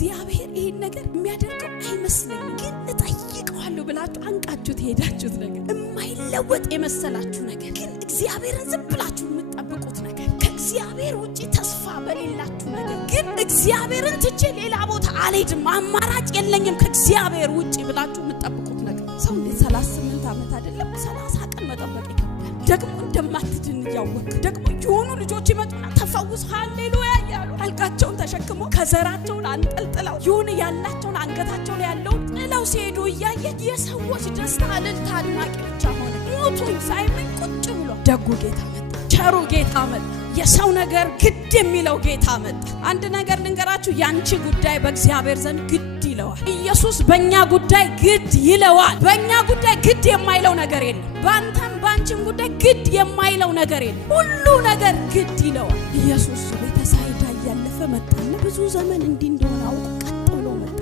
እግዚአብሔር ይሄን ነገር የሚያደርገው አይመስለኝም ግን እጠይቀዋለሁ ብላችሁ አንቃችሁ ትሄዳችሁት ነገር የማይለወጥ የመሰላችሁ ነገር ግን እግዚአብሔርን ዝም ብላችሁ የምትጠብቁት ነገር ከእግዚአብሔር ውጪ ተስፋ በሌላችሁ ነገር ግን እግዚአብሔርን ትቼ ሌላ ቦታ አልሄድም አማራጭ የለኝም ከእግዚአብሔር ውጪ ብላችሁ የምትጠብቁት ነገር ሰው እንደ 38 ዓመት አይደለም 30 ቀን መጠበቅ ይከብዳል ደግሞ እንደማትድን ያወቅ ደግሞ የሆኑ ልጆች ይመጡና ተፈውስ ሃሌሉያ ያሉ አልጋቸውን ተሸክመው ከዘራቸውን አንጠልጥለው የሆነ ያላቸውን አንገታቸው ላይ ያለው ጥለው ሲሄዱ እያየ የሰዎች ደስታ እልልታ አድናቂ ብቻ ሆነ ሞቱን ሳይምን ቁጭ ብሎ ደጉ ጌታ መጣ ቸሩ ጌታ መጣ የሰው ነገር ግድ የሚለው ጌታ መጣ አንድ ነገር ልንገራችሁ ያንቺ ጉዳይ በእግዚአብሔር ዘንድ ግድ ይለዋል ኢየሱስ በእኛ ጉዳይ ግድ ይለዋል በእኛ ጉዳይ ግድ የማይለው ነገር የለም ባንተም ባንቺም ጉዳይ ግድ የማይለው ነገር የለም ሁሉ ነገር ግድ ይለዋል ኢየሱስ በተሳይዳ ያለፈ መጣና ብዙ ዘመን እንደሆነ አውቆ ቀጥሎ መጣ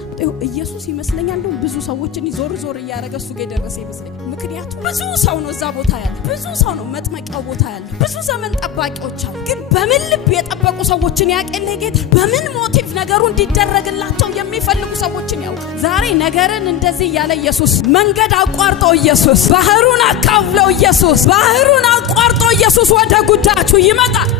ኢየሱስ ይመስለኛል ብዙ ሰዎችን ዞር እያረገ እሱ ጋር ደረሰ ይመስለኛል ምክንያቱም ብዙ ሰው ነው እዛ ቦታ ያለ ብዙ ሰው ነው መጥመቂያው ቦታ ያለ ብዙ ዘመን ጠባቂዎች አሉ ግን በምን ልብ የጠበቁ ሰዎችን ያቀለ ጌታ በምን ሞቲቭ ነገሩ እንዲደረግላቸው የሚፈልጉ ሰዎችን ያውቃ ዛሬ ነገርን እንደዚህ ያለ ኢየሱስ መንገድ አቋርጦ ኢየሱስ ባህሩን አካፍለው ኢየሱስ ባህሩን አቋርጦ ኢየሱስ ወደ ጉዳያችሁ ይመጣል